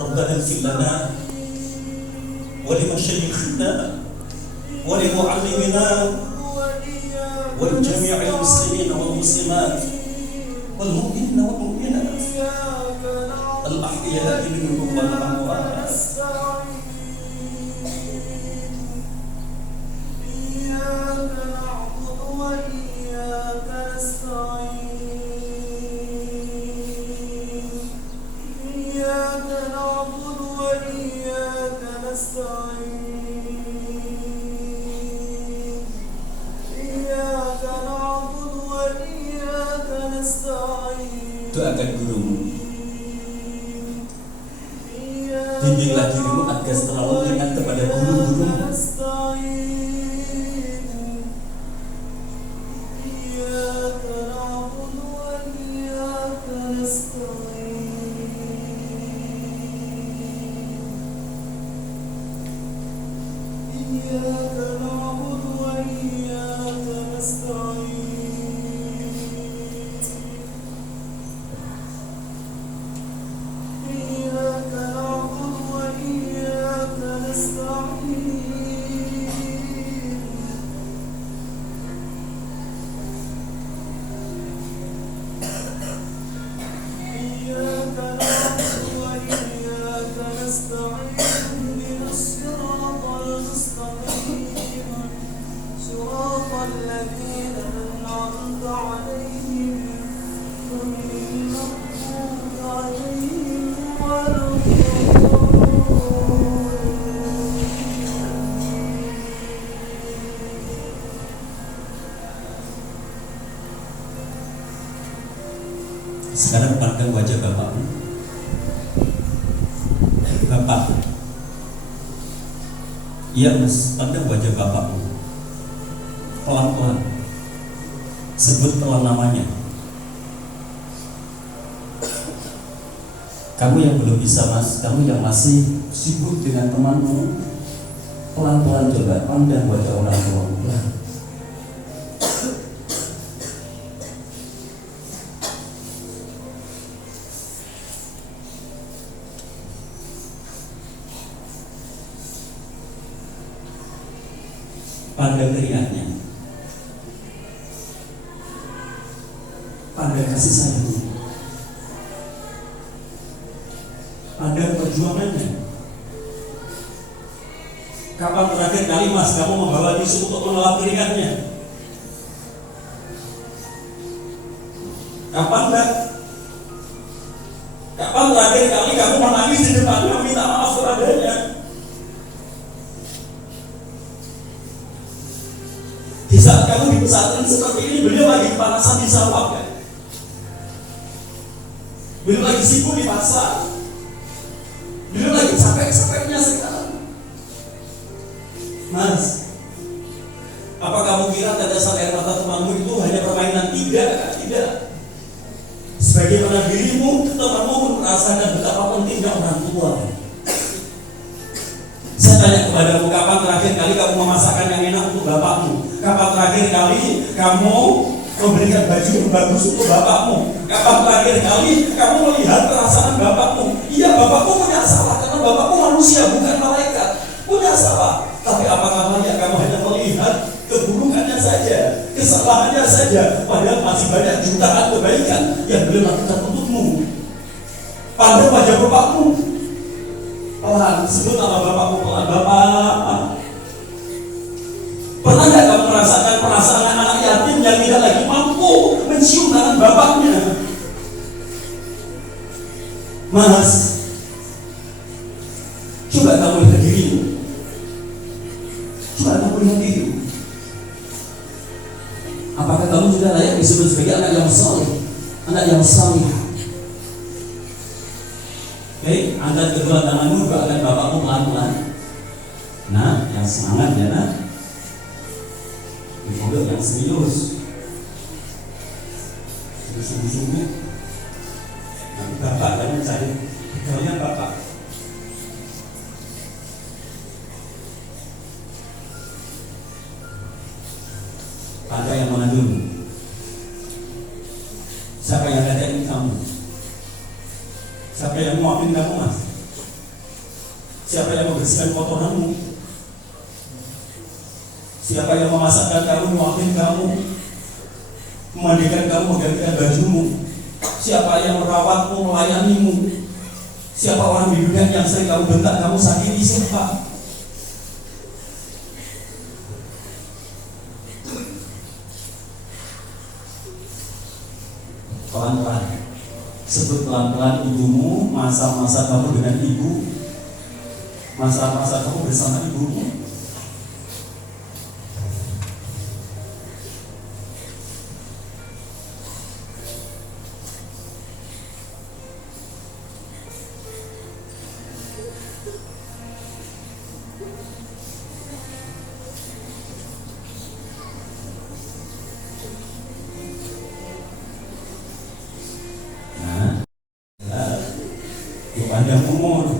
ربنا اغفر لنا ولمشايخنا ولمعلمنا ولجميع المسلمين والمسلمات والمؤمنين والمؤمنات الأحياء منهم والأموات. Doakan gurumu, bimbinglah dirimu agar selalu ingat kepada guru-gurumu. Sekarang pandang wajah bapakmu. Bapak, iya mas, pandang wajah bapakmu. Pelan-pelan sebut pelan namanya. Kamu yang belum bisa mas, kamu yang masih sibuk dengan temanmu, pelan-pelan coba pandang wajah orang tuamu. Pandang keringatnya, pandang kasih sayangnya, pandang perjuangannya. Kapan terakhir kali mas kamu membawa tisu untuk menolak keringatnya? Kapan terakhir kali kamu menangis di depannya minta maaf kepadanya? Di saat kamu di pesantren seperti ini, beliau lagi kepanasan di sawah kan? Beliau lagi sibuk di pasar. Beliau lagi capek-capeknya sekarang. Mas, apa kamu kira tetesan air mata temanmu itu hanya permainan? Tidak. Sebagaimana dirimu, temanmu pun merasakan betapa pentingnya orang tua. Saya tanya kepadamu, kapan terakhir kali kamu memasakkan yang enak untuk bapakmu? Kapan terakhir kali kamu memberikan baju yang bagus untuk bapakmu? Kapan terakhir kali kamu melihat perasaan bapakmu? Iya, bapakmu punya salah karena bapakmu manusia, bukan malaikat. Punya salah. Tapi apakah banyak kamu hanya melihat keburukannya saja, kesalahannya saja, padahal masih banyak jutaan kebaikan yang beliau lakukan untukmu. Pandang wajah bapakmu. Pelan, sebut nama bapakmu pelan. Bapak, pernah gak kamu merasakan perasaan anak yatim yang tidak lagi mampu mencium tangan bapaknya? Mas, coba kamu lihat dirimu. Apakah kamu sudah layak disebut sebagai anak yang saleh, anak yang salih? Oke, angkat kedua tanganmu, doakan bapakmu pelan-pelan. Nah, yang semangat ya nak. Dikodok yang serius. Sungguh-sungguh. Nanti bapak kamu cari pegawainya bapak. Ada yang mengandung. Siapa yang ada ini kamu? Siapa yang nguapin kamu, Mas? Siapa yang membersihkan kotoranmu? Siapa yang memasakkan kamu, nguapin kamu, memandikan kamu, menggantikan bajumu? Siapa yang merawatmu, melayanimu? Siapa orang di dunia yang sering kamu bentak, kamu sakiti? Siapa? Pelan-pelan, sebut pelan-pelan ibumu, masa-masa kamu dengan ibu, masa-masa kamu bersama ibumu. Panjang umur,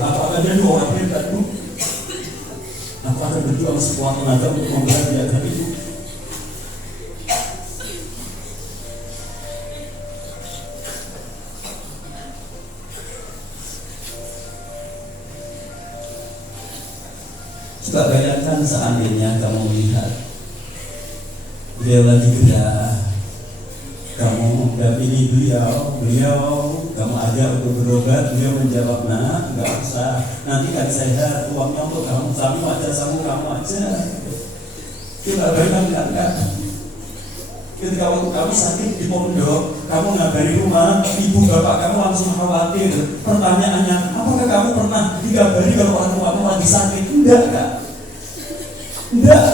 apakah dia dua orang hebat bu? Apakah berjuang sekuat tenaga untuk membela dia dari itu? Coba bayangkan seandainya kamu melihat beliau lagi gerak, kamu mendampingi beliau, kamu ajak untuk berobat, beliau menjawab, nah, nggak usah, nanti kan sehat, uangnya untuk kamu, tapi wajah kamu aja. Kita bayangkan kan? Ketika waktu kamu sakit di pondok, kamu ngabari rumah, ibu bapak kamu langsung khawatir. Pertanyaannya, apakah kamu pernah dikabari kalau orang tua kamu lagi sakit? Enggak, Kak. Enggak.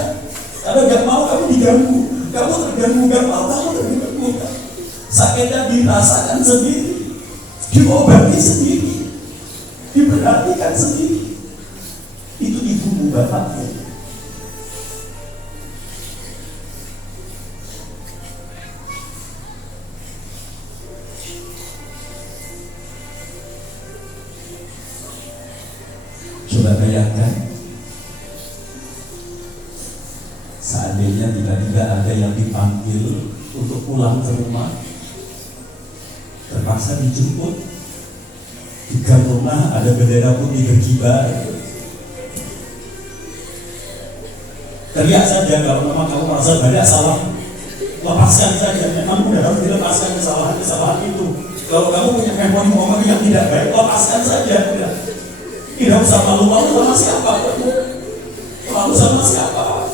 Karena nggak mau kamu diganggu, kamu terganggu, nggak mau kamu terganggu. Sakitnya dirasakan sendiri, diobati sendiri, diperhatikan sendiri. Itu ibumu, bapakmu. Coba bayangkan, seandainya tiba-tiba ada yang dipanggil untuk pulang ke rumah, terpaksa dijemput, di gang rumah ada bendera putih berkibar. Teriak saja kalau memang kamu merasa banyak salah, lepaskan saja. Memang udah harus dilepaskan kesalahan itu. Kalau kamu punya memori yang tidak baik, lepaskan saja. Udah. Tidak usah malu-malu sama siapa. Malu sama siapa?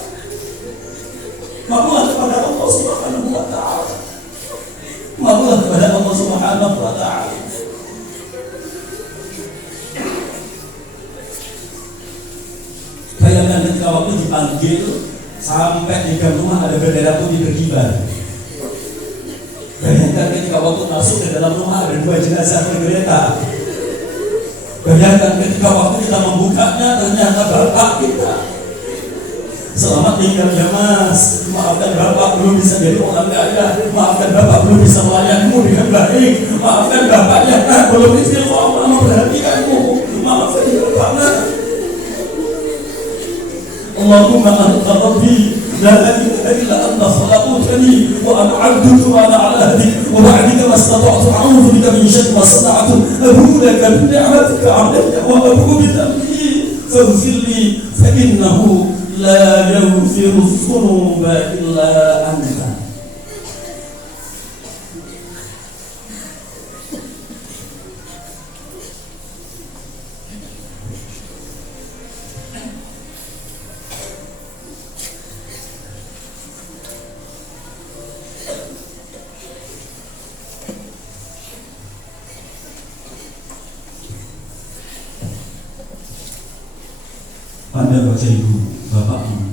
Malulah kepada Allah Subhanahu wa ta'ala. Malulah kepada Allah Subhanahu wa ta'ala. Bayangkan ketika waktu dipanggil, sampai di gang rumah ada bendera putih berkibar. Bayangkan ketika waktu masuk ke dalam rumah ada 2 jenazah bergeletak. Bayangkan ketika waktu kita membukanya ternyata bapak kita. Selamat tinggal ya Mas, maafkan bapak belum bisa jadi orang kaya, maafkan bapak belum bisa melayanimu dengan baik, maafkan bapaknya belum istiqomah memperhatikanmu, maafkan bapaknya. Allahumma anta rabbi la ilaha illa anta khalaqtani wa ana 'abduka wa ana 'ala ahdik wa wa'dika mastata'tu a'udzu bika min syarri ma sana'tu abu'u laka bi ni'matika 'alayya wa abu'u bi dhanbi faghfir li fa innahu la yaghfiru dhunuba illa anta. Pada baca ibu bapakmu.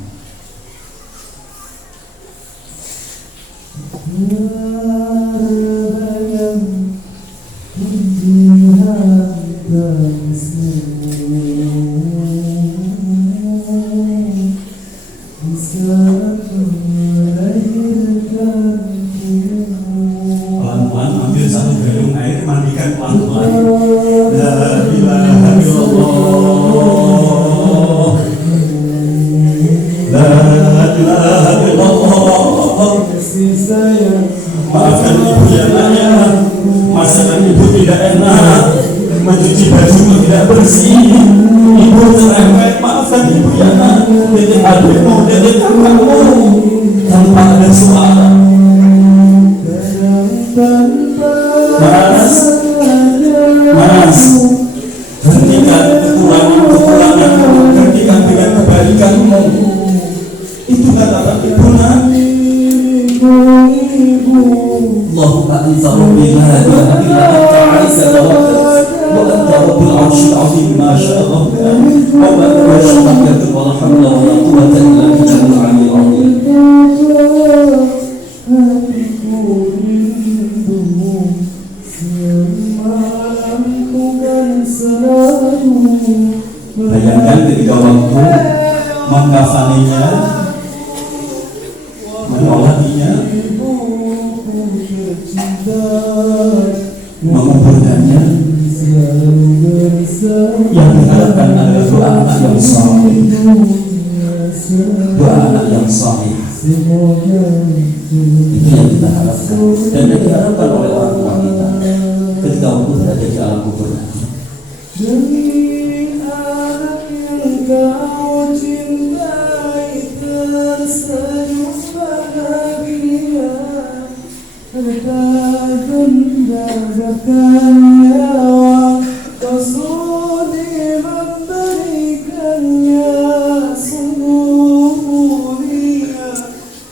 Pelan-pelan ambil satu galung air, mandikan pelan-pelan. La ilaha illallah, la ilaha illallah. Maafkan ibu yang nanya, masakan ibu tidak enak, mencuci baju tidak bersih. Ibu cerewet, maafkan ibu ya nak. Titip adikmu, titip kakakmu, tanpa ada suara. Mas, hentikan kekurangan, hentikan dengan kebaikanmu. Itu kata ibu nak. Allahumma anta rabbi la ilaha illa anta alayka tawakkaltu wa anta rabbul arsyil azim ma syaa Allah wa ma yasha'u wa la hawla wa la quwwata illa billahil aliyyil azim. Bayangkan ketika waktu mengkafaninya, menolatinya, menguburkannya, yang diharapkan adalah doa anak yang saleh, doa anak yang saleh. Itu yang kita harapkan dan yang diharapkan oleh orang tua kita ketika waktu berada di alam kubur nanti. Demi anak yang kau cintai tersenyum bahagia, engkau mendapatkan nyawa, kau sudi memberikannya. Sungguh mulia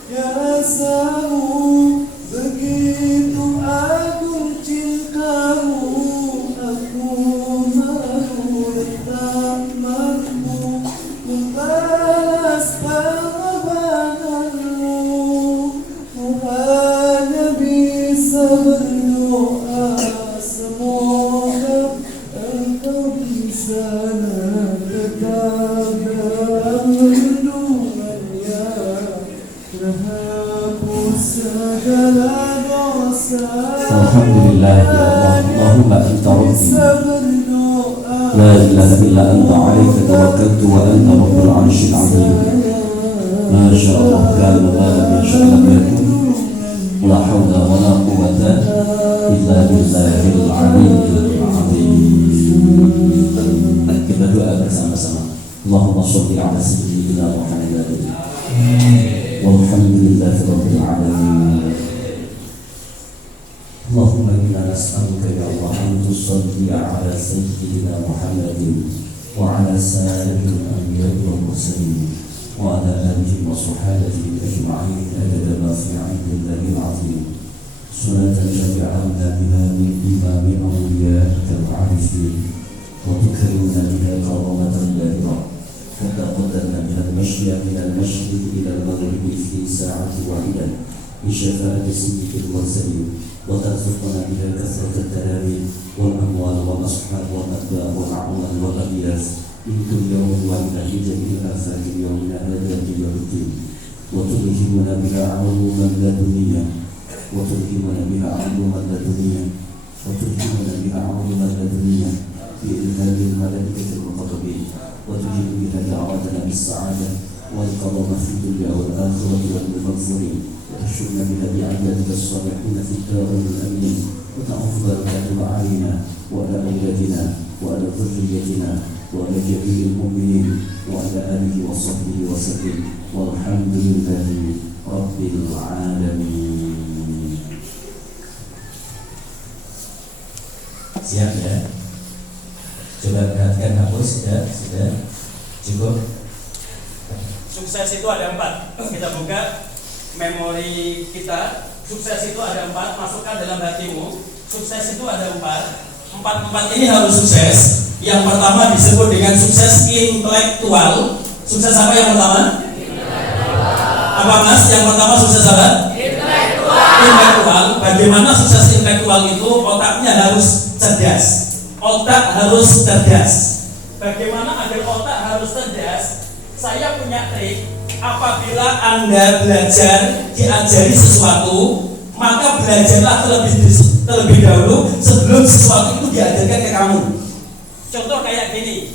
jasamu, begitu agung cintamu. Aku malu tak mampu membalas pengorbananmu. Ku hanya bisa berdoa, semoga engkau bisa tetap dalam lindungannya, terhapus segala dosa. Alhamdulillah ya Allah, Allahumma anta rabbi la ilaha illa anta alayka tawakkaltu wa anta rabbul arsyil azim. Ma syaa Allah kana wa lam yasha' lam yakun. La haula wa la quwwata illa billahil aliyyil azim. Kita doa bersama-sama. Allahumma shalli ala sayyidina Muhammad walhamdulillahi rabbil alamin. Allahumma inna nas'aluka ya Allah an tusalli ala sayyidina Muhammadin wa ala sayyidil anbiya'i wal mursalin wa ala alihi wa sahbihi ajma'in adada ma fi 'ilmillahil 'azim. Salatan jami'ana biha min imami awliya'ika al-'arifin wa tukrimuna biha karamatan lahira. Fataqaddalna biha al-mashya min al-mashriq ila al-maghribi fi sa'ati wahidah بشفاعة سيدك المرسلين وترزقنا بها كثرة التلاوين والأموال والأصحاب والأتباع والأعوان والأبيات من كل يوم وإلى جميع آفات يومنا هذا يوم الدين وتلهمنا بها علوما لدنيا وتلهمنا بها علوما لدنيا وتلهمنا بها علوما لدنيا بإلهام الملائكة المقربين وتجيب بها دعواتنا بالسعادة والكرامة في الدنيا والآخرة والمغفورين وتشرنا بها بعبادك الصالحين في الدارين الأمين وتعوذ بركاتك علينا وعلى أولادنا وعلى ذريتنا وعلى جميع المؤمنين وعلى آله وصحبه وسلم والحمد لله رب العالمين. Siap ya? Coba perhatikan hapus, sudah cukup. Sukses itu ada 4. Kita buka memori kita. Sukses itu ada 4. Masukkan dalam hatimu. Sukses itu ada 4. 4 ini harus sukses. Yang pertama disebut dengan sukses intelektual. Sukses apa yang pertama? Apa Mas? Yang pertama sukses apa? Intelektual. Bagaimana sukses intelektual itu? Otaknya harus cerdas. Otak harus cerdas. Bagaimana agar otak harus cerdas? Saya punya trik. Apabila Anda belajar diajari sesuatu, maka belajarlah terlebih dahulu sebelum sesuatu itu diajarkan ke kamu. Contoh kayak gini.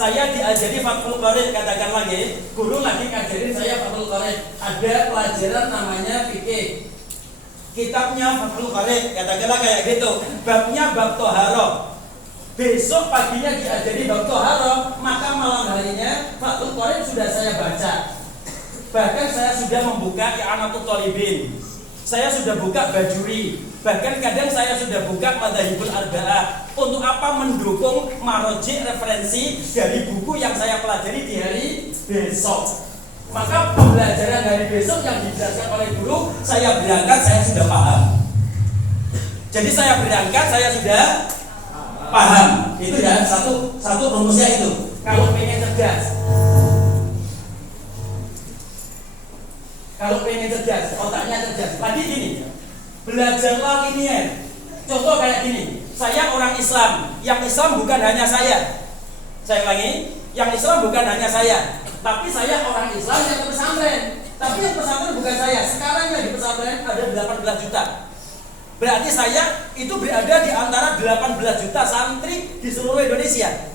Saya diajari Fathul Qorib, katakan lagi, guru lagi ngajarin saya Fathul Qorib. Ada pelajaran namanya fikih. Kitabnya Fathul Qorib, katakanlah kayak gitu. Babnya bab toharoh. Besok paginya diajari bab toharoh, maka malam harinya Fathul Qorib sudah saya baca. Bahkan saya sudah membuka I'anatul Thalibin. Saya sudah buka Bajuri. Bahkan kadang saya sudah buka Madzhabul Arba'ah. Untuk apa? Mendukung marojik referensi dari buku yang saya pelajari di hari besok. Maka pembelajaran hari besok yang dijelaskan oleh guru, saya berangkat saya sudah paham. Jadi saya berangkat saya sudah paham. Itu ya satu rumusnya itu. Kalau pengen cerdas, otaknya cerdas. Lagi gini, belajarlah linier. Contoh kayak gini, saya orang Islam. Yang Islam bukan hanya saya. Saya ulangi, yang Islam bukan hanya saya, tapi saya orang Islam yang ke pesantren. Tapi yang pesantren bukan saya. Sekarang yang di pesantren ada 18 juta. Berarti saya itu berada di antara 18 juta santri di seluruh Indonesia.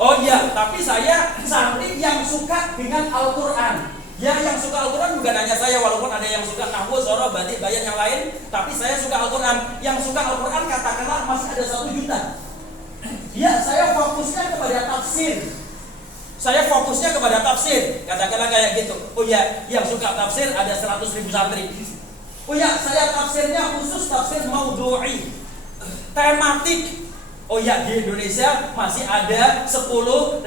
Oh iya, tapi saya santri yang suka dengan Al-Quran. Ya, yang suka Al-Quran bukan hanya saya, walaupun ada yang suka nahwu, soroh, batik, bayan yang lain, tapi saya suka Al-Quran. Yang suka Al-Quran katakanlah masih ada 1 juta. Ya, saya fokusnya kepada tafsir. Katakanlah kayak gitu. Oh ya, yang suka tafsir ada 100.000 santri. Oh ya, saya tafsirnya khusus tafsir maudhu'i, tematik. Oh ya, di Indonesia masih ada 10.000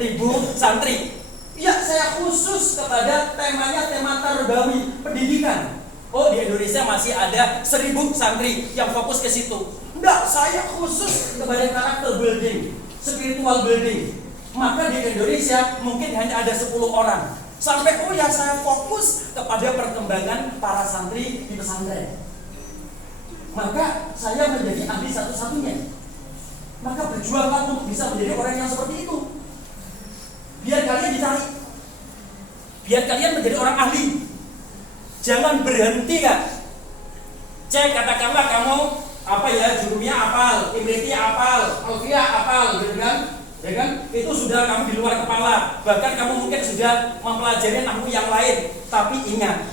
santri. Ya, saya khusus kepada temanya tema tarbawi, pendidikan. Oh, di Indonesia masih ada 1.000 santri yang fokus ke situ. Enggak, saya khusus kepada karakter building, spiritual building. Maka di Indonesia mungkin hanya ada 10 orang. Sampai oh ya, saya fokus kepada perkembangan para santri di pesantren. Maka saya menjadi ahli satu-satunya. Maka berjuanglah untuk bisa menjadi orang yang seperti itu. Biar kalian dicari, biar kalian menjadi orang ahli. Jangan berhenti kan. Cek, katakanlah kamu jurumnya apal, imriti apal, alfiyah apal, gitu kan? Ya kan? Itu sudah kamu di luar kepala. Bahkan kamu mungkin sudah mempelajari nahwu yang lain. Tapi ingat,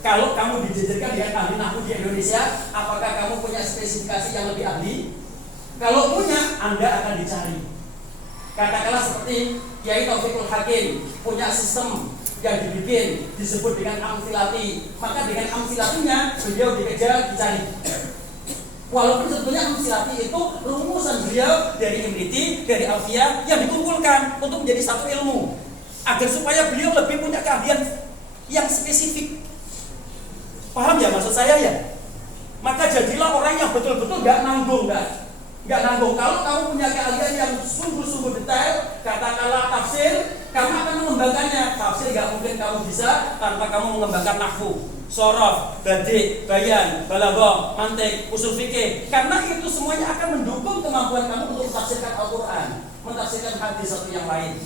kalau kamu dijajarkan dengan ahli nahwu di Indonesia, apakah kamu punya spesifikasi yang lebih ahli? Kalau punya, Anda akan dicari. Katakanlah seperti Kiai Taufikul Hakim punya sistem yang dibikin disebut dengan amsilati. Maka dengan amsilatinya beliau dikejar, dicari. Walaupun sebetulnya amsilati itu rumusan beliau dari Imriti, dari Alfiyah yang dikumpulkan untuk menjadi satu ilmu, agar supaya beliau lebih punya keahlian yang spesifik. Paham ya maksud saya ya? Maka jadilah orang yang betul-betul gak nanggung, Gak nanggung. Kalau kamu punya keahlian yang sungguh-sungguh detail, katakanlah tafsir, kamu akan mengembangkannya. Tafsir gak mungkin kamu bisa tanpa kamu mengembangkan nahwu, sorof, badik, bayan, balaghah, mantik, usul fikih. Karena itu semuanya akan mendukung kemampuan kamu untuk mentafsirkan Al-Quran, mentafsirkan hadis satu yang lain.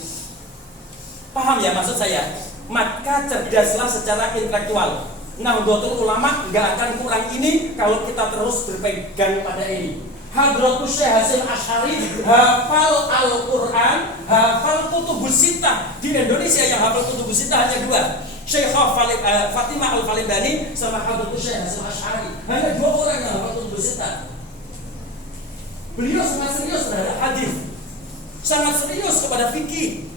Paham ya maksud saya? Maka cerdaslah secara intelektual. Nahdlatul Ulama gak akan kurang ini kalau kita terus berpegang pada ini. Hadratus Syekh Hasyim Asy'ari hafal Al-Quran, hafal Kutubus Sittah. Di Indonesia yang hafal Kutubus Sittah hanya 2, Syekhah Fatimah Al-Falibani sama Hadratus Syekh Hasyim Asy'ari. Hanya 2 orang yang hafal Kutubus Sittah. Beliau sangat serius terhadap hadis, sangat serius kepada fikih.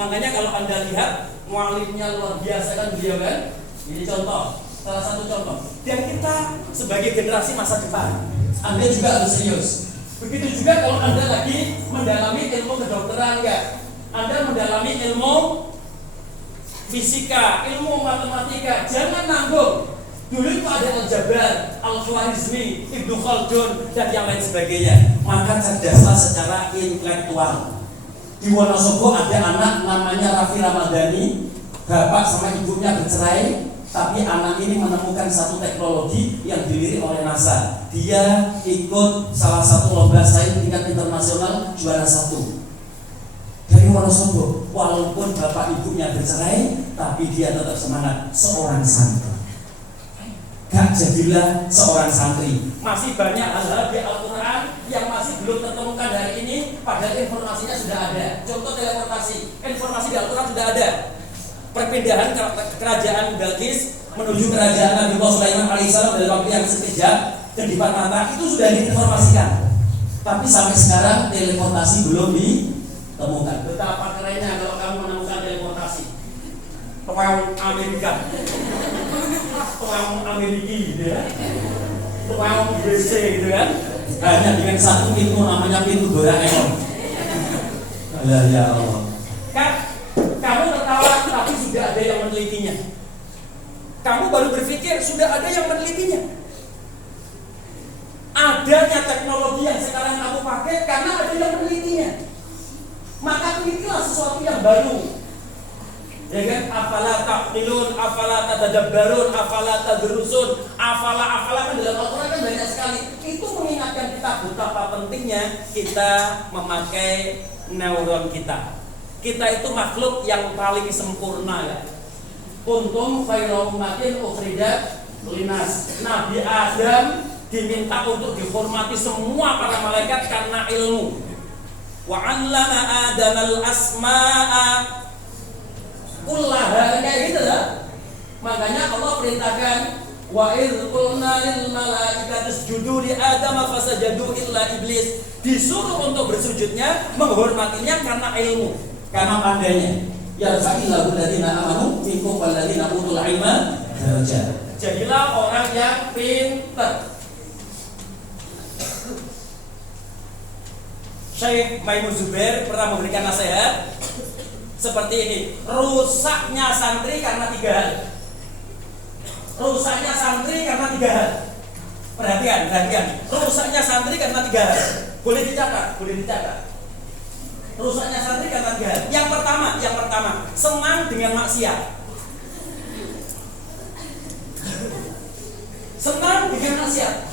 Makanya kalau Anda lihat mualimnya luar biasa kan beliau kan. Ini contoh, salah satu contoh. Dan kita sebagai generasi masa depan, Anda juga harus serius. Begitu juga kalau Anda lagi mendalami ilmu kedokteran ya. Anda mendalami ilmu fisika, ilmu matematika, jangan nanggung. Dulu itu ada Al-Jabar, Al-Khwarizmi, Ibnu Khaldun dan yang lain sebagainya. Maka cerdaslah secara intelektual. Di Wonosobo ada anak namanya Raffi Ramadhani. Bapak sama ibunya bercerai, tapi anak ini menemukan satu teknologi yang dilirik oleh NASA. Dia ikut salah satu lomba sains tingkat internasional, juara 1 dari Wonosobo. Walaupun bapak ibunya bercerai, tapi dia tetap semangat. Seorang santri, gak jadilah seorang santri. Masih banyak hal-hal di Al-Quran yang masih belum tertemukan hari ini. Padahal informasinya sudah ada. Contoh teleportasi, informasi di Al-Quran sudah ada. Perpindahan kerajaan Bilqis menuju kerajaan Nabi Sulaiman alaihissalam dalam waktu yang sekejap, kedipan mata, itu sudah diinformasikan. Tapi sampai sekarang teleportasi belum ditemukan. Betapa kerennya kalau kamu menemukan teleportasi. Tukang Amerika, tukang Amerika gitu ya, tukang BC gitu kan. Hanya dengan satu pintu, namanya pintu Doraemon. Ya Allah. Kan kamu tertawa, tapi sudah ada yang menelitinya. Kamu baru berpikir, sudah ada yang menelitinya. Adanya teknologi yang sekarang kamu pakai karena ada yang menelitinya. Maka telitilah sesuatu yang baru. Ya kan? Afala taqilun, afala tadabbarun, afala tadrusun, afala kan dalam Al-Quran kan banyak sekali. Itu mengingatkan kita betapa pentingnya kita memakai neuron kita. Kita itu makhluk yang paling sempurna ya. Kuntum khairu ummatin ukhrijat linas. Nabi Adam diminta untuk dihormati semua para malaikat karena ilmu. Wa 'allama Adamal asma'a kullaha, kayak gitu lah. Makanya Allah perintahkan wa idz qulna lil malaikati isjudu li Adam fasajadu illa iblis. Disuruh untuk bersujudnya, menghormatinya karena ilmu, karena pandainya. Yarfa'illahu alladziina amanu minkum walladziina utul 'ilma darajat. Jadilah orang yang pintar. Syekh Maimun Zubair pernah memberikan nasihat seperti ini. Rusaknya santri karena 3 hal. Rusaknya santri karena 3 hal. Perhatikan. Rusaknya santri karena 3 hal. Boleh dicatat. Rusaknya santri karena 3 hal. Yang pertama, senang dengan maksiat. Senang dengan maksiat.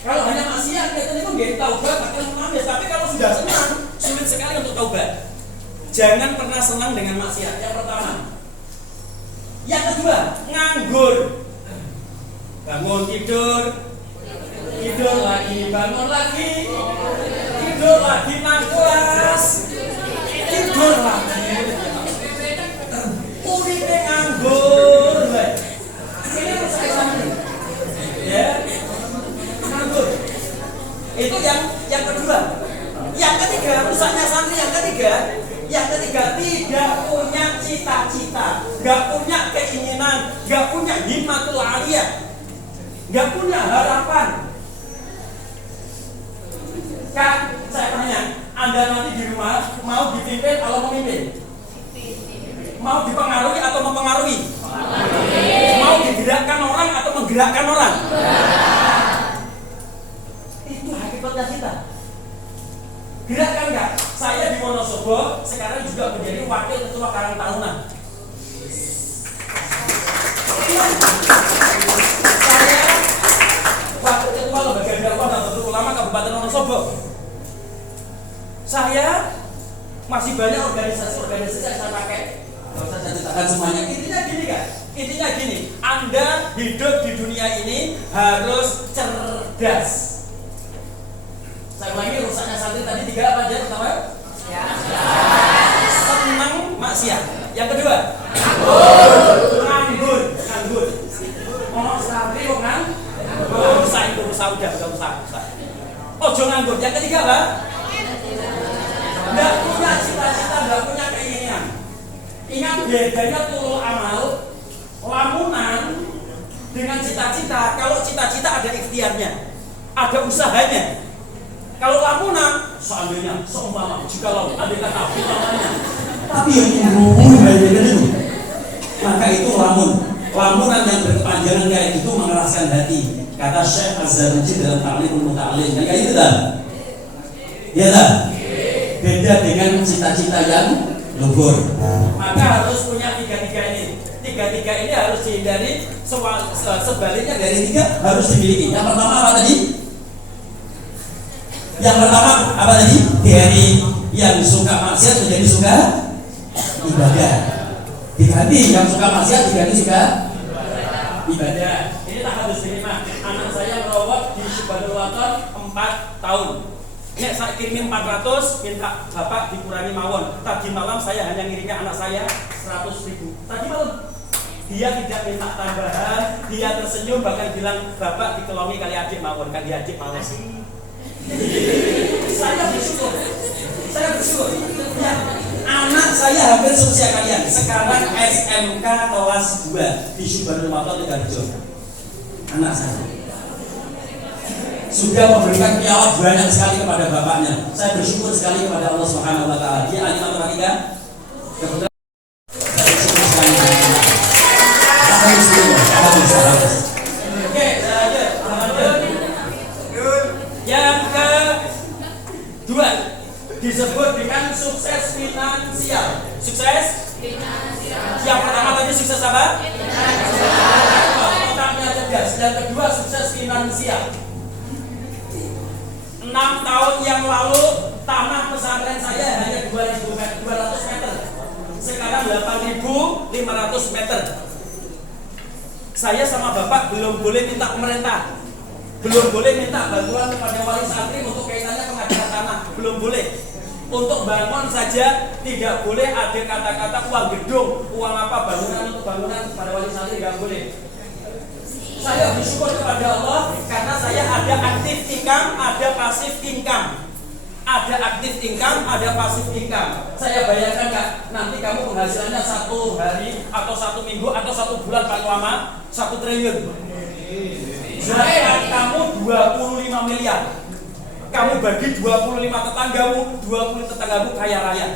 Kalau hanya maksiat, kita itu nggak taubat, akan menangis. Tapi kalau sudah senang, sulit sekali untuk taubat. Jangan pernah senang dengan maksiat. Yang pertama. Yang kedua, nganggur. Bangun tidur lagi, bangun lagi, tidur lagi, nangkulas, tidur lagi. Uripe nganggur. Ini rusak santri. Ya. Itu yang kedua. Yang ketiga, rusaknya santri yang ketiga tidak punya cita-cita, nggak punya keinginan, nggak punya himmatul aliyah, nggak punya harapan. Kak, saya tanya, Anda nanti di rumah mau dipimpin atau memimpin? Mau dipengaruhi atau mempengaruhi? Mau digerakkan orang atau menggerakkan orang? Itu hakikatnya kita. Gerakkan nggak? Saya di Wonosobo sekarang juga menjadi wakil ketua Karang Taruna. Saya wakil ketua lembaga dakwah Nahdlatul Ulama Kabupaten Wonosobo. Saya masih banyak organisasi yang saya pakai. Gak usah saya ceritakan semuanya. Intinya gini, Anda hidup di dunia ini harus cerdas. Saya ulangi, rusaknya santri tadi 3 apa aja? Pertama, senang maksiat. Yang kedua, nganggur. Oh, santri kok nganggur? Rusak udah. Ojo nganggur. Yang ketiga apa? Nggak punya cita-cita, nggak punya keinginan. Ingat bedanya tulul amal, lamunan dengan cita-cita. Kalau cita-cita ada ikhtiarnya, ada usahanya. Kalau lamunan, seandainya, seumpama, jikalau ada kata umpamanya, tapi yang berbeda itu, maka itu lamunan yang berkepanjangan kayak gitu mengeraskan hati. Kata Syekh Az-Zarnuji dalam Ta'limul Muta'allim, kayak itu dah. Ya dah. Beda dengan cita-cita yang luhur. Maka harus punya tiga-tiga ini. Tiga-tiga ini harus dihindari. Sebaliknya dari 3 harus dimiliki. Yang pertama apa tadi? Dari yang suka maksiat menjadi suka ibadah. Diganti yang suka maksiat diganti suka ibadah. Ini tak harus diterima. Anak saya merawat di Subhanul Waton 4 tahun. Nek saya kirim 400, minta Bapak dikurangi mawon. Tadi malam saya hanya ngirimnya anak saya 100.000. Tadi malam dia tidak minta tambahan, dia tersenyum bahkan bilang Bapak dikelongi kali adik mawon, kali adik mawon. Saya bersyukur. Ya, anak saya hampir seusia kalian. Sekarang SMK kelas 2 di Subhanul Matot Tegarjo. Anak saya sudah memberikan piala banyak sekali kepada bapaknya. Saya bersyukur sekali kepada Allah Subhanahu wa taala. Dia ahli matematika. Kebetulan saya bersyukur sekali. Oke, lanjut. Yang kedua disebut dengan sukses finansial. Sukses finansial. Yang pertama tadi sukses apa? Finansial. Otaknya cerdas. Yang kedua sukses finansial. 6 tahun yang lalu tanah pesantren saya hanya 200 meter. Sekarang 8.500 meter. Saya sama Bapak belum boleh minta pemerintah, belum boleh minta bantuan kepada wali santri untuk kaitannya pengadaan tanah, belum boleh. Untuk bangun saja tidak boleh ada kata-kata uang gedung, uang apa bangunan untuk bangunan pada wali santri tidak boleh. Saya bersyukur kepada Allah karena saya ada aktif income, ada pasif income. Ada aktif income, ada pasif income. Saya bayangkan Kak, nanti kamu penghasilannya 1 hari atau 1 minggu atau 1 bulan paling lama 1 triliun. Zakat kamu 25 miliar. Kamu bagi 25 tetanggamu, 20 tetanggamu kaya raya.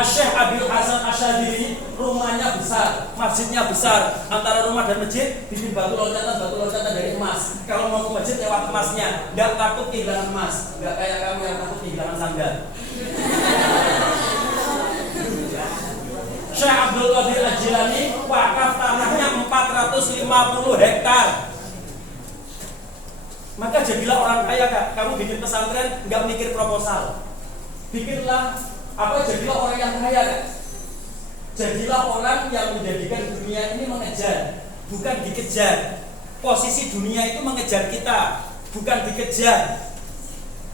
Syekh Abil Hasan Asyadili rumahnya besar, masjidnya besar. Antara rumah dan masjid bikin batu loncatan dari emas. Kalau mau ke masjid lewat emasnya, nggak takut kehilangan emas. Nggak kayak kamu yang takut kehilangan sandal. Syekh Abdul Qadir Al-Jilani wakaf tanahnya 450 hektar. Maka jadilah orang kaya Kak. Kamu bikin pesantren nggak mikir proposal. Jadilah orang yang kaya Kak. Jadilah orang yang menjadikan dunia ini mengejar, bukan dikejar. Posisi dunia itu mengejar kita, bukan dikejar.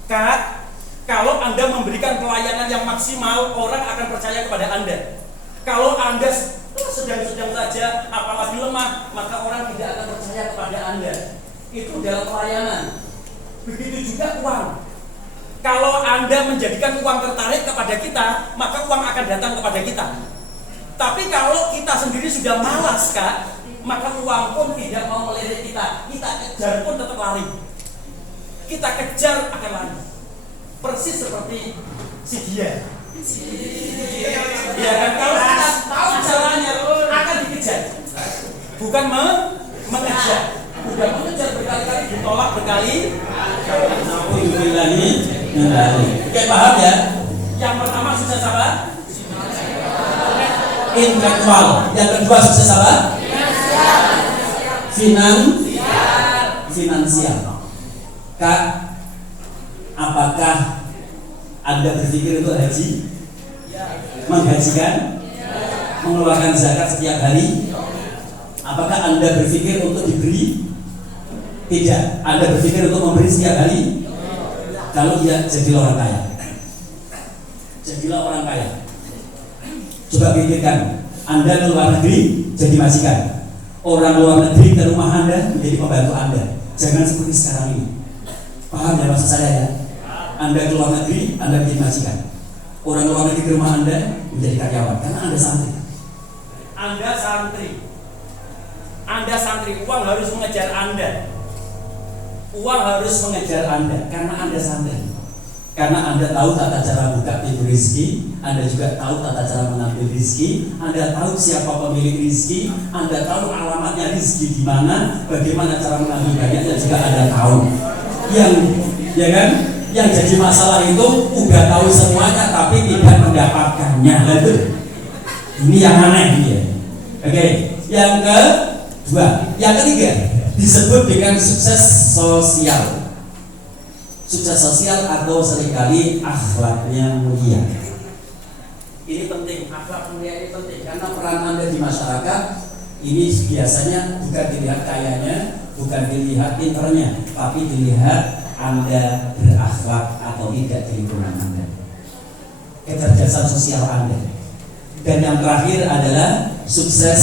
Kak, kalau Anda memberikan pelayanan yang maksimal, orang akan percaya kepada Anda. Kalau Anda sedang-sedang saja, apalagi lemah, maka orang tidak akan percaya kepada Anda. Itu dalam pelayanan. Begitu juga uang. Kalau Anda menjadikan uang tertarik kepada kita, maka uang akan datang kepada kita. Tapi kalau kita sendiri sudah malas Kak, maka uang pun tidak mau melirik kita. Kita kejar pun tetap lari. Kita kejar akan lari. Persis seperti si dia. Ya kan, kalau kita tahu caranya akan dikejar. Bukan mengejar. Udah mengejar berkali-kali, ditolak berkali. Oke, paham ya? Yang pertama sukses apa? Intelektual. Yang kedua sukses apa? Finansial. Kak, apakah Anda berpikir untuk haji? Menghajikan? Mengeluarkan zakat setiap hari? Apakah Anda berpikir untuk diberi? Tidak. Anda berpikir untuk memberi setiap hari? Kalau iya, jadilah orang kaya. Jadilah orang kaya. Coba pikirkan, Anda ke luar negeri jadi majikan. Orang luar negeri ke rumah Anda menjadi pembantu Anda. Jangan seperti sekarang ini. Paham ya maksud saya ya? Anda ke luar negeri, Anda menjadi majikan. Orang luar negeri ke rumah Anda menjadi karyawan karena Anda santri. Anda santri, uang harus mengejar Anda. Uang harus mengejar Anda karena Anda santri. Karena Anda tahu tata cara buka pintu rezeki, Anda juga tahu tata cara mengambil rezeki, Anda tahu siapa pemilik rezeki, Anda tahu alamatnya rezeki di mana, bagaimana cara mengambil banyaknya juga Anda tahu. Ya kan? Yang jadi masalah itu udah tahu semuanya tapi tidak mendapatkannya. Ini yang aneh ya. Oke, yang kedua, yang ketiga disebut dengan sukses sosial. Sukses sosial atau seringkali akhlaknya mulia. Ini penting, akhlak mulia ini penting karena peran Anda di masyarakat ini biasanya bukan dilihat kayanya, bukan dilihat pinternya, tapi dilihat Anda berakhlak atau tidak di lingkungan Anda, kecerdasan sosial Anda. Dan yang terakhir adalah sukses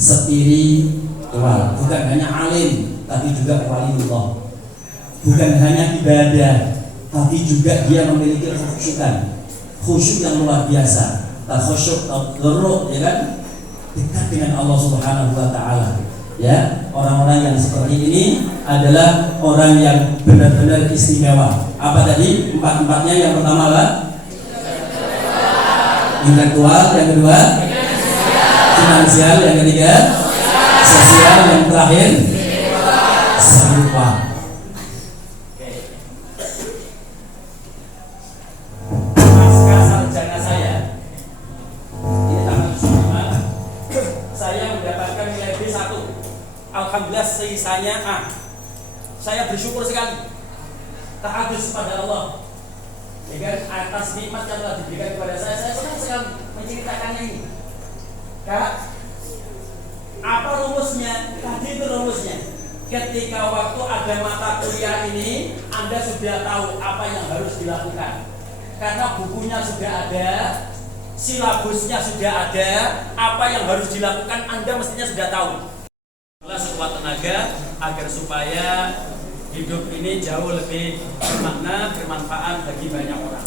spiritual, bukan hanya alim tapi juga waliullah, bukan hanya ibadah tapi juga dia memiliki khusyuk yang luar biasa, khusyuk tadarruk, ya kan, dekat dengan Allah Subhanahu wa taala. Ya, orang-orang yang seperti ini adalah orang yang benar-benar istimewa. Apa tadi? Empat-empatnya. Yang pertama apa? Intelektual, yang kedua finansial, yang ketiga sosial, yang terakhir spiritual. Pasca sarjana saya, ini tanggal 5, saya mendapatkan nilai B1. Alhamdulillah sisanya A. Saya bersyukur sekali, tahadus pada Allah, ya kan, atas nikmat yang telah diberikan kepada saya. Saya senang sekali menceritakannya ini. Kak, apa rumusnya? Tadi itu rumusnya. Ketika waktu ada mata kuliah ini, Anda sudah tahu apa yang harus dilakukan. Karena bukunya sudah ada, silabusnya sudah ada, apa yang harus dilakukan Anda mestinya sudah tahu. Sekuat tenaga agar supaya hidup ini jauh lebih bermakna, bermanfaat bagi banyak orang.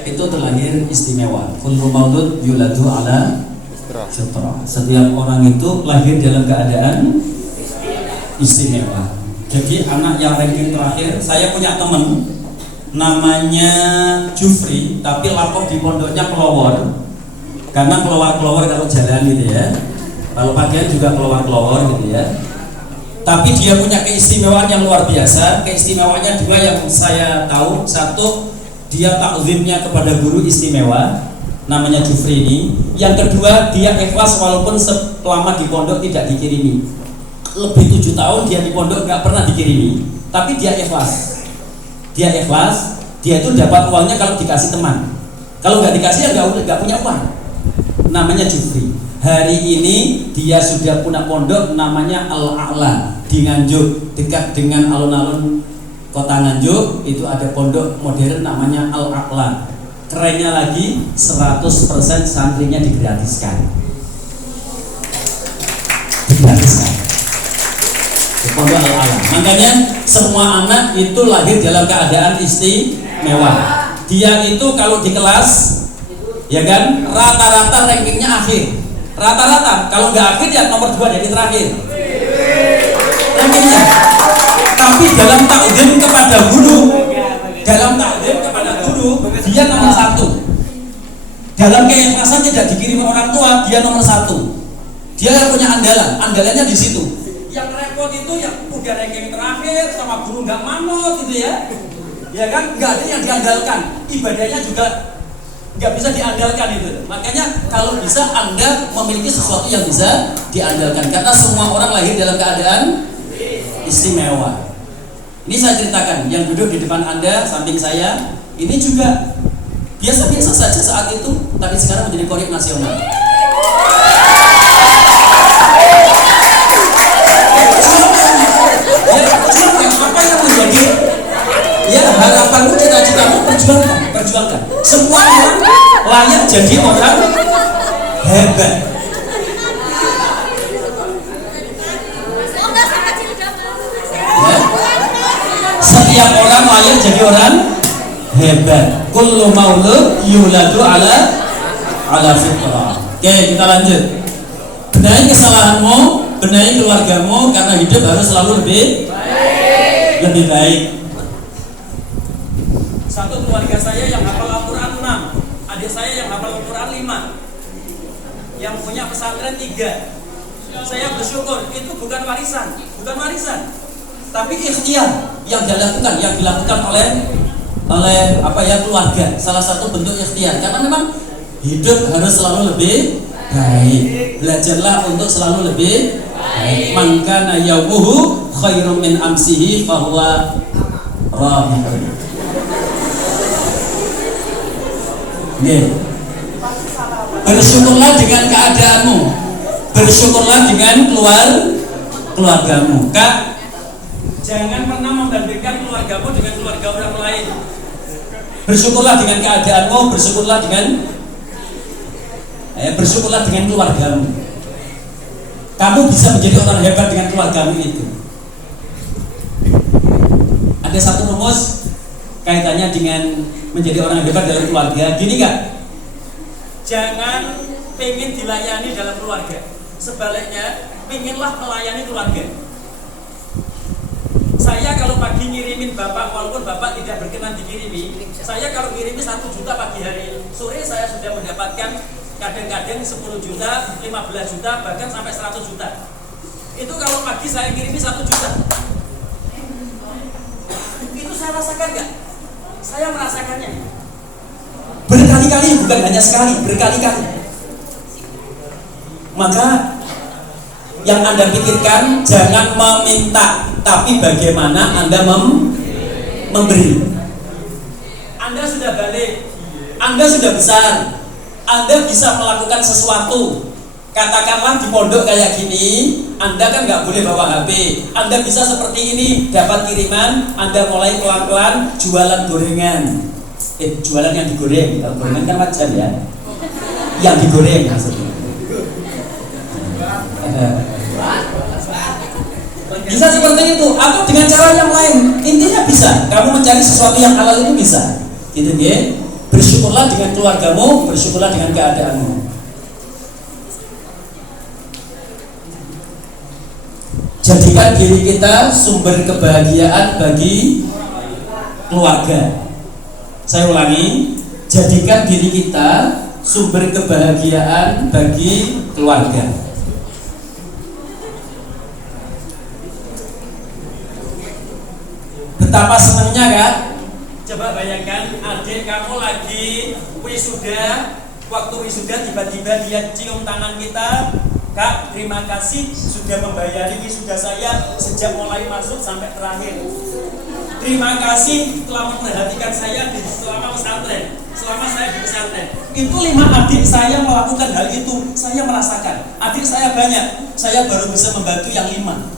Itu terlahir istimewa. Kullu maulud yuladu ala fitrah. Setiap orang itu lahir dalam keadaan istimewa. Jadi anak yang ranking terakhir, saya punya teman namanya Jufri, tapi lapor di pondoknya kelowor. Karena kelowar-kelowar kalau jalan gitu ya. Kalau pakaian juga kelowar-kelowar gitu ya. Tapi dia punya keistimewaan yang luar biasa. Keistimewaannya dua yang saya tahu. Satu, dia takzimnya kepada guru istimewa, namanya Jufri ini. Yang kedua, dia ikhlas walaupun selama di pondok tidak dikirimi. Lebih 7 tahun dia di pondok nggak pernah dikirimi, tapi dia ikhlas. Dia ikhlas, dia itu dapat uangnya kalau dikasih teman. Kalau nggak dikasih ya nggak punya uang. Namanya Jufri. Hari ini dia sudah punya pondok namanya Al-A'la di Nganjuk, dekat dengan alun-alun Kota Nganjuk. Itu ada pondok modern namanya Al-A'la. Kerennya lagi 100% santrinya digratiskan. Digratiskan. Di pondok Al-A'la. Makanya semua anak itu lahir dalam keadaan istimewa. Dia itu kalau di kelas, ya kan, rata-rata rankingnya akhir. Rata-rata, kalau nggak akhir ya nomor 2 dari terakhir rankingnya. Tapi dalam takdim kepada guru, dia nomor 1. Dalam keikhlasan tidak dikirim orang tua, dia nomor 1. Dia yang punya andalannya di situ. Yang repot itu yang udah ranking terakhir sama guru nggak manut gitu ya. Ya kan, nggak ada yang diandalkan. Ibadahnya juga nggak bisa diandalkan itu. Makanya kalau bisa Anda memiliki sesuatu yang bisa diandalkan, karena semua orang lahir dalam keadaan istimewa. Ini saya ceritakan, yang duduk di depan Anda, samping saya, ini juga biasa-biasa saja saat itu, tapi sekarang menjadi korek nasional. Apa yang menjadi harapanmu, cita-citamu, perjuangkan. Semua orang layak jadi orang hebat. Ya. Setiap orang layak jadi orang hebat. Kullu maulud yuladu ala fitrah. Oke, kita lanjut. Benahi kesalahanmu, benahi keluargamu, karena hidup harus selalu lebih baik. Satu keluarga saya yang hafal Al-Quran 6, Adik saya yang hafal Quran 5, yang punya pesantren 3. Saya bersyukur, itu bukan warisan, tapi ikhtiar yang dilakukan oleh keluarga. Salah satu bentuk ikhtiar, karena memang hidup harus selalu lebih baik. Belajarlah untuk selalu lebih baik. Man kana yawmuhu khairum min amsihi fahuwa rahim. Bersyukurlah dengan keadaanmu, bersyukurlah dengan keluargamu. Kak, jangan pernah membandingkan keluargamu dengan keluarga orang lain. Bersyukurlah dengan keadaanmu, bersyukurlah dengan keluargamu. Kamu bisa menjadi orang hebat dengan keluargamu itu. Ada satu rumus kaitannya dengan menjadi orang hebat dalam keluarga. Gini Kak, jangan pengen dilayani dalam keluarga, sebaliknya pengenlah melayani keluarga. Saya kalau pagi ngirimin bapak, walaupun bapak tidak berkenan dikirimi, saya kalau ngirimi 1 juta pagi hari, sore saya sudah mendapatkan kadang-kadang 10 juta, 15 juta, bahkan sampai 100 juta. Itu kalau pagi saya ngirimi 1 juta. Itu saya rasakan gak? Saya merasakannya berkali-kali, bukan hanya sekali, berkali-kali. Maka yang Anda pikirkan jangan meminta, tapi bagaimana Anda memberi. Anda sudah balik, Anda sudah besar, Anda bisa melakukan sesuatu. Katakanlah di pondok kayak gini, Anda kan nggak boleh bawa HP. Anda bisa seperti ini, dapat kiriman, Anda mulai pelan-pelan jualan gorengan. Jualan yang digoreng, kalau gorengan kan wajar ya. Yang digoreng maksudnya. Bisa seperti itu, atau dengan cara yang lain. Intinya bisa, kamu mencari sesuatu yang halal itu bisa. Gitu ya. Bersyukurlah dengan keluargamu, bersyukurlah dengan keadaanmu. Jadikan diri kita sumber kebahagiaan bagi keluarga. Saya ulangi, jadikan diri kita sumber kebahagiaan bagi keluarga. Betapa senangnya Kak? Coba bayangkan adik kamu lagi wisuda, waktu wisuda tiba-tiba dia cium tangan kita. Kak, terima kasih sudah membayari wisuda saya sejak mulai masuk sampai terakhir. Terima kasih telah memperhatikan saya selama pesantren, selama saya di pesantren. Itu 5 adik saya melakukan hal itu, saya merasakan. Adik saya banyak, saya baru bisa membantu yang 5.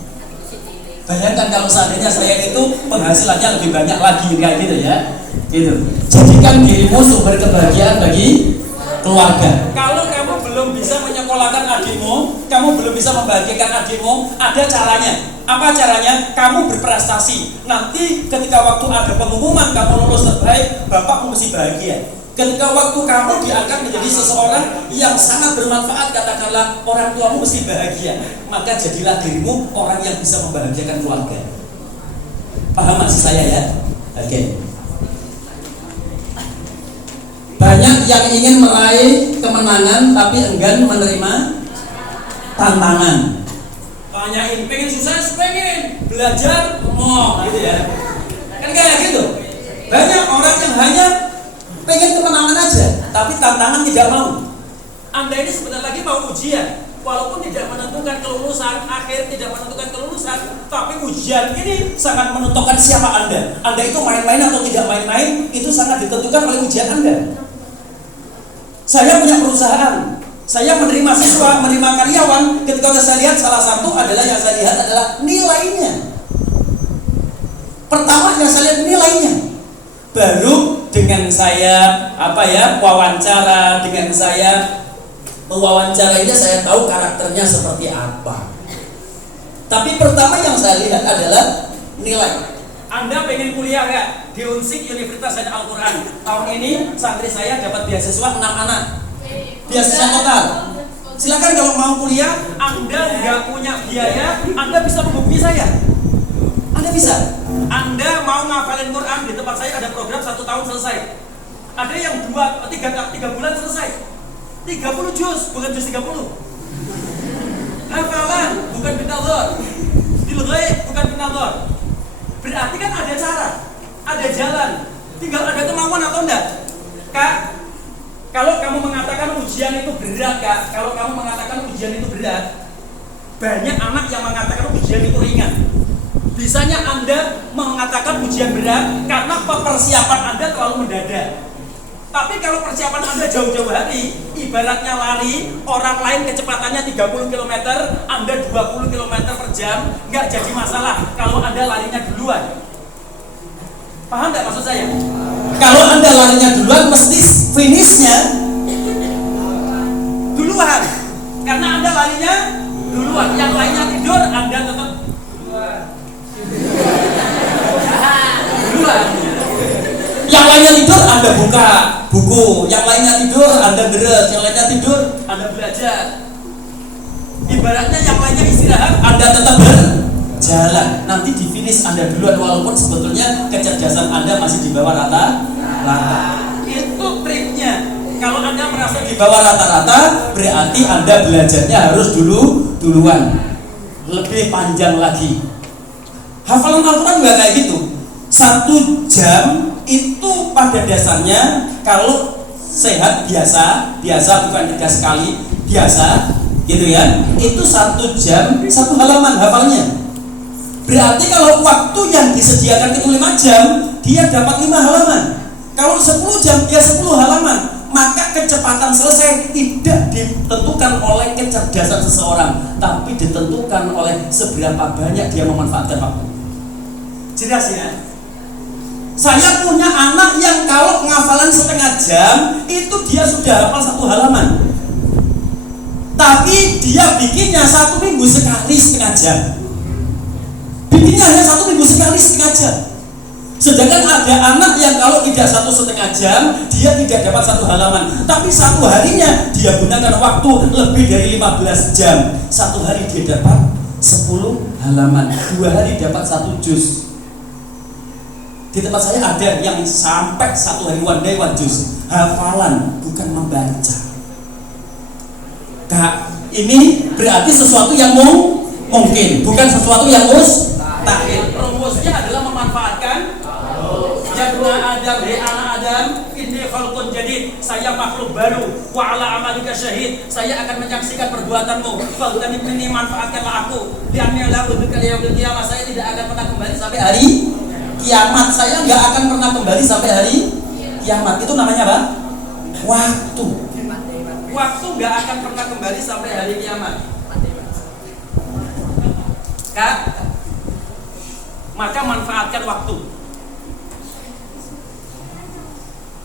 Bayangkan kalau seandainya saya itu penghasilannya lebih banyak lagi kayak gitu ya. Gitu. Jadikan dirimu sumber kebahagiaan bagi keluarga. Kalau kamu belum bisa menyekolahkan adikmu, kamu belum bisa membahagiakan adikmu, ada caranya. Apa caranya? Kamu berprestasi. Nanti ketika waktu ada pengumuman kamu lulus terbaik, bapakmu mesti bahagia. Ketika waktu kamu diangkat menjadi seseorang yang sangat bermanfaat, katakanlah orang tuamu mesti bahagia. Maka jadilah dirimu orang yang bisa membahagiakan keluarga. Paham maksud saya ya? Oke. Banyak yang ingin meraih kemenangan tapi enggan menerima tantangan. Tanyain, pengen sukses, pengen belajar, mau gitu ya. Kan kayak gitu. Banyak orang yang hanya pengen kemenangan aja, tapi tantangan tidak mau. Anda ini sebentar lagi mau ujian, walaupun tidak menentukan kelulusan, akhir tidak menentukan kelulusan, tapi ujian ini sangat menentukan siapa Anda. Anda itu main-main atau tidak main-main, itu sangat ditentukan oleh ujian Anda. Saya punya perusahaan, saya menerima siswa, menerima karyawan. Ketika saya lihat salah satu adalah yang saya lihat adalah nilainya. Pertama yang saya lihat nilainya. Baru dengan saya wawancara, dengan saya mewawancarainya, saya tahu karakternya seperti apa. Tapi pertama yang saya lihat adalah nilai. Anda pengen kuliah nggak di Unsik Universitas dan Al-Quran? Tahun ini santri saya dapat beasiswa 6 anak, beasiswa total. Silakan kalau mau kuliah, Anda nggak punya biaya, Anda bisa menghubungi saya. Anda bisa. Anda mau ngafalin Quran, di tempat saya ada program 1 tahun selesai. Ada yang 3 bulan selesai. 30 juz, bukan juz 30. Hafalan, bukan binadhar. Dilghaib, bukan binadhar. Berarti kan ada cara, ada jalan. Tinggal ada kemauan atau enggak? Kak, kalau kamu mengatakan ujian itu berat, Kak. Kalau kamu mengatakan ujian itu berat, banyak anak yang mengatakan ujian itu ringan. Bisanya Anda mengatakan ujian berat karena persiapan Anda terlalu mendadak. Tapi kalau persiapan Anda jauh-jauh hari, ibaratnya lari, orang lain kecepatannya 30 km, Anda 20 km per jam, nggak jadi masalah kalau Anda larinya duluan. Paham nggak maksud saya? Kalau Anda larinya duluan, mesti finishnya duluan. Karena Anda larinya duluan, yang lainnya tidur, Anda tetap duluan. Yang lainnya tidur, Anda buka buku. Yang lainnya tidur, Anda deres. Yang lainnya tidur, Anda belajar. Ibaratnya yang lainnya istirahat, Anda tetap berjalan. Nanti di finish Anda duluan, walaupun sebetulnya kecerdasan Anda masih di bawah rata-rata. Itu triknya. Kalau Anda merasa di bawah rata-rata, berarti Anda belajarnya harus duluan. Lebih panjang lagi. Hafalan Al-Quran juga kayak gitu. 1 jam itu pada dasarnya kalau sehat biasa bukan 3 sekali biasa gitu ya, itu 1 jam 1 halaman hafalnya. Berarti kalau waktu yang disediakan itu 5 jam, dia dapat 5 halaman. Kalau 10 jam dia 10 halaman. Maka kecepatan selesai tidak ditentukan oleh kecerdasan seseorang, tapi ditentukan oleh seberapa banyak dia memanfaatkan waktu. Jelas ya? Saya punya anak yang kalau ngafalan setengah jam itu dia sudah hafal 1 halaman. Tapi dia bikinnya 1 minggu sekali setengah jam. Bikinnya hanya 1 minggu sekali setengah jam. Sedangkan ada anak yang kalau tidak 1,5 jam dia tidak dapat 1 halaman. Tapi 1 harinya dia gunakan waktu lebih dari 15 jam. 1 hari dia dapat 10 halaman. 2 hari dapat 1 juz. Di tempat saya ada yang sampai 1 hari one day one juz. Hafalan, bukan membaca. Kak, ini berarti sesuatu yang mungkin, bukan sesuatu yang mustahil. Rumusnya adalah memanfaatkan. Ya Adam, hei anak Adam, ini khalqun jadid. Saya makhluk baru. Wa ala amalika syahid. Saya akan menyaksikan perbuatanmu. Faltanib minni, manfaatkanlah aku. Lianni la udrika liyaumil qiyamah. Saya tidak akan pernah kembali sampai hari kiamat. Saya nggak akan pernah kembali sampai hari kiamat. Itu namanya apa? Waktu. Waktu nggak akan pernah kembali sampai hari kiamat. Kak, maka manfaatkan waktu.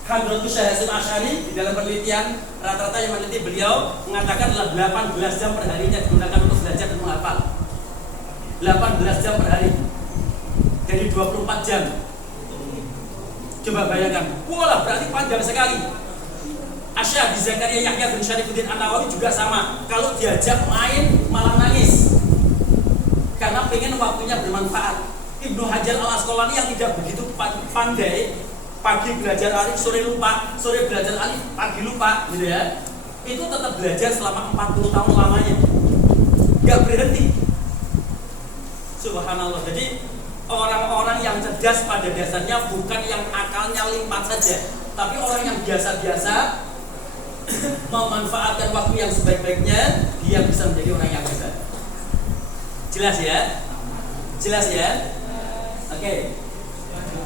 Hadratus Syekh Hasyim Asy'ari di dalam penelitian rata-rata yang meneliti beliau mengatakan adalah 18 jam per harinya digunakan untuk belajar dan menghafal. 18 jam per hari. Dari 24 jam. Coba bayangkan. Wah, berarti panjang sekali. Asy'ari Zakaria Yahya bin Syarifuddin An-Nawawi juga sama. Kalau diajak main malah nangis. Karena pengen waktunya bermanfaat. Ibnu Hajar Al-Asqalani yang tidak begitu pandai, pagi belajar alif, sore lupa, sore belajar alif, pagi lupa, gitu ya. Itu tetap belajar selama 40 tahun lamanya, nggak berhenti. Subhanallah. Jadi orang-orang yang cerdas pada dasarnya bukan yang akalnya limpah saja, tapi orang yang biasa-biasa memanfaatkan waktu yang sebaik-baiknya, dia bisa menjadi orang yang hebat. Jelas ya? Jelas ya? Oke.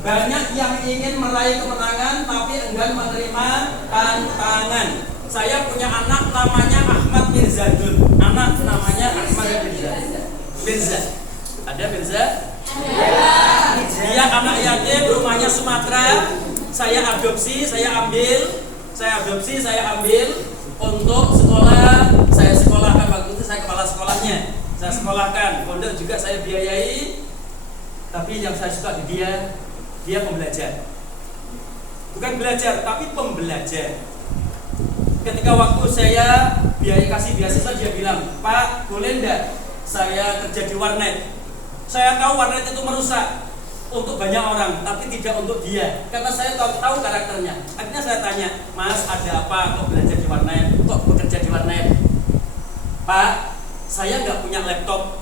Banyak yang ingin meraih kemenangan tapi enggan menerima tantangan. Saya punya anak namanya Ahmad Mirzadun. Anak namanya Ahmad Mirza. Ada Mirza? Dia anak yatim, rumahnya Sumatera. Saya adopsi, saya ambil untuk sekolah. Saya sekolahkan, waktu itu saya kepala sekolahnya. Saya sekolahkan, pondok juga saya biayai. Tapi yang saya suka di dia pembelajar. Bukan belajar, tapi pembelajar. Ketika waktu saya kasih beasiswa, dia bilang, "Pak, boleh enggak saya kerja di warnet? Saya tahu warnet itu merusak. untuk banyak orang, tapi tidak untuk dia. Karena saya tahu karakternya. Akhirnya saya tanya, Mas, ada apa? Kok belajar di warnet? Kok bekerja di warnet? Pak, saya nggak punya laptop.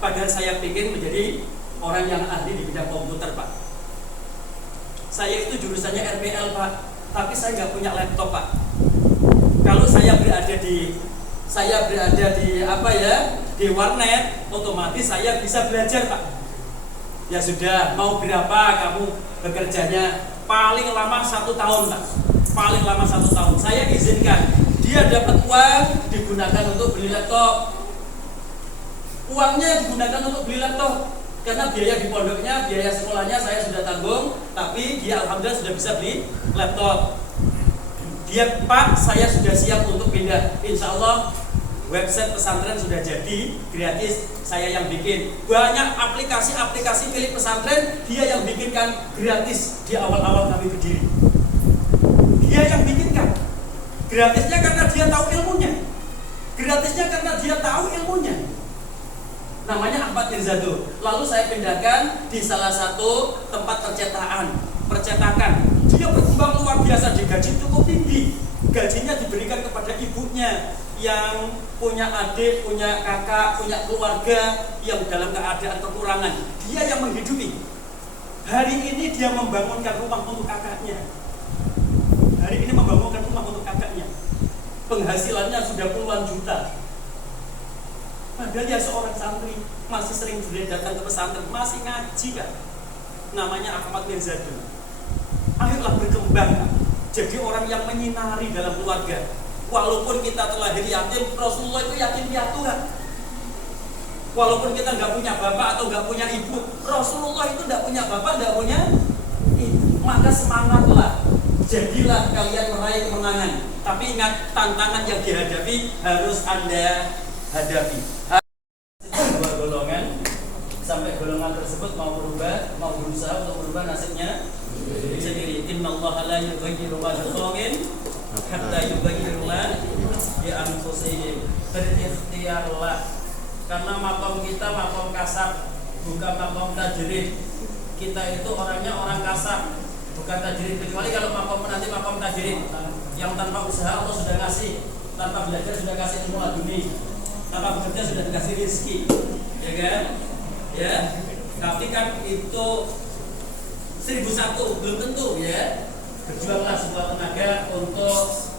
Padahal saya ingin menjadi orang yang ahli di bidang komputer, Pak. Saya itu jurusannya RPL, Pak. Tapi saya nggak punya laptop, Pak. Kalau saya berada di di warnet, otomatis saya bisa belajar, Pak. Ya sudah, mau berapa kamu bekerjanya? Paling lama 1 tahun, Pak. Paling lama 1 tahun. Saya izinkan. Dia dapat uang digunakan untuk beli laptop. Uangnya digunakan untuk beli laptop. Karena biaya di pondoknya, biaya sekolahnya saya sudah tanggung. Tapi dia alhamdulillah sudah bisa beli laptop. Dia, Pak, saya sudah siap untuk pindah. Insya Allah website pesantren sudah jadi, gratis, saya yang bikin. Banyak aplikasi-aplikasi milik pesantren, dia yang bikinkan gratis di awal-awal kami berdiri. Dia yang bikinkan. Gratisnya karena dia tahu ilmunya. Gratisnya karena dia tahu ilmunya. Namanya Ahmad Mirzado. Lalu saya pindahkan di salah satu tempat percetakan. Dia berkembang luar biasa, digaji cukup tinggi. Gajinya diberikan kepada ibunya yang punya adik, punya kakak, punya keluarga yang dalam keadaan kekurangan. Dia yang menghidupi. Hari ini dia membangunkan rumah untuk kakaknya. Hari ini membangunkan rumah untuk kakaknya. Penghasilannya sudah puluhan juta. Padahal dia seorang santri, masih sering datang ke pesantren, masih ngaji, kan? Namanya Ahmad Mirzado. Akhirlah berkembang, kan? Jadi orang yang menyinari dalam keluarga. Walaupun kita terlahir yatim, Rasulullah itu yatim piatu, kan? Walaupun kita nggak punya bapak atau nggak punya ibu, Rasulullah itu nggak punya bapak, nggak punya ibu. Maka semangatlah, jadilah kalian meraih kemenangan. Tapi ingat, tantangan yang dihadapi harus Anda hadapi. Dua golongan, sampai golongan tersebut mau berubah, mau berusaha untuk berubah nasibnya sendiri. Innallaha la yughayyiru ma biqaumin hatta yughayyiru ma bi anfusihim. Berikhtiarlah, karena makom kita makom kasab, bukan makom tajrid. Kita itu orangnya orang kasab, bukan tajrid. Kecuali kalau makom nanti makom tajrid, yang tanpa usaha Allah sudah ngasih, tanpa belajar sudah kasih ilmu laduni, tanpa bekerja sudah dikasih rezeki, ya kan? Ya, tapi kan itu 1001 belum tentu, ya. Berjuanglah sebuah tenaga untuk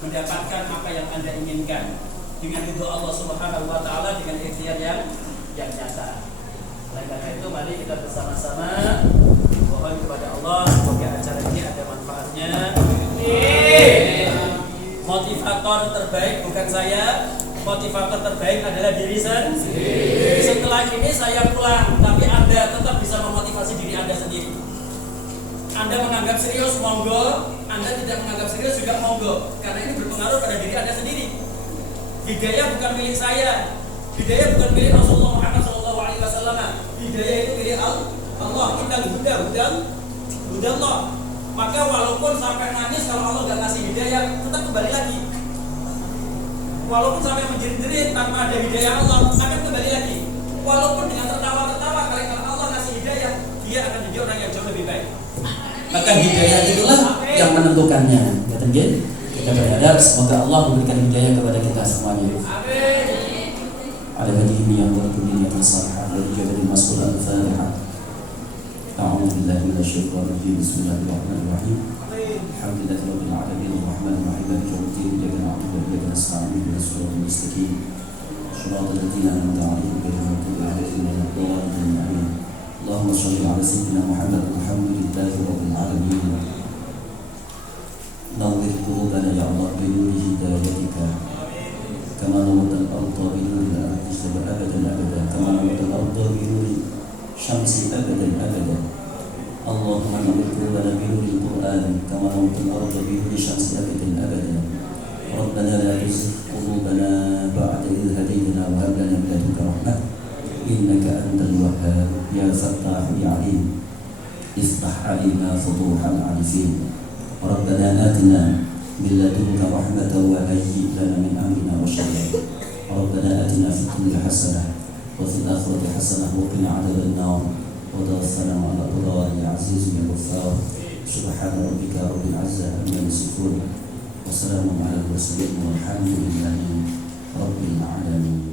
mendapatkan apa yang Anda inginkan dengan ridho Allah Subhanahu wa taala, dengan ikhtiar yang nyata. Oleh karena itu mari kita bersama-sama mohon kepada Allah semoga acara ini ada manfaatnya. Motivator terbaik bukan saya, motivator terbaik adalah diri sendiri. Setelah ini saya pulang, tapi Anda tetap bisa memotivasi diri Anda sendiri. Anda menganggap serius, monggo. Anda tidak menganggap serius juga monggo. Karena ini berpengaruh pada diri Anda sendiri. Hidayah bukan milik saya. Hidayah bukan milik Rasulullah Muhammad SAW. Hidayah itu milik Allah. Innal huda hudallah. Maka walaupun sampai nangis kalau Allah nggak ngasih hidayah, tetap kembali lagi. Walaupun sampai menjerit-jerit tanpa ada hidayah Allah, akan kembali lagi. Walaupun dengan tertawa-tertawa kalau Allah ngasih hidayah, dia akan menjadi orang yang jauh lebih baik. Maka hidayah itulah yang menentukannya. Kata dia, kita berharap semoga Allah memberikan hidayah kepada kita semuanya. Amin. Ada hadirin yang berkunjung yang salihah dari jabal Mas'ud al-Fatihah. A'udzu billahi minasyaitonir rajim. Bismillahirrahmanirrahim. Alhamdulillahi rabbil alamin arrahmanir rahim maliki yaumiddin. Iyyaka na'budu wa iyyaka nasta'in ihdinas siratal mustaqim. Shiratal ladzina an'amta 'alaihim ghairil maghdubi 'alaihim waladdallin. Amin. Allahumma shalli 'ala sayyidina Muhammad. Alhamdulillahi rabbil alamin. Nawwir qulubana ya Allah bi nuri hidayatika. Kama nawwartal arda bi nuri al-ardi abadan abadan. Kama nawwartal arda bi nuri syamsi abadan abadan. Allahumma nawwir qulubana bi nuri al-Qur'an kama nawwartal arda bi nuri syamsi abadan abadan. Rabbana la tuzigh qulubana ba'da idh hadaytana wa hab lana min ladunka rahmah innaka antal wahhab ya fattah ya alim. Iftah alaina futuhal arifin. Rabbana atina min ladunka rahmatan wa hayyi' lana min amrina rashada. Rabbana atina fid dunya hasanah wa fil akhirati hasanah wa qina adzaban nar. والسلام على الأبرار يا عزيز يا غفار سبحان ربك رب العزة عما يصفون وسلام على المرسلين والحمد لله رب العالمين.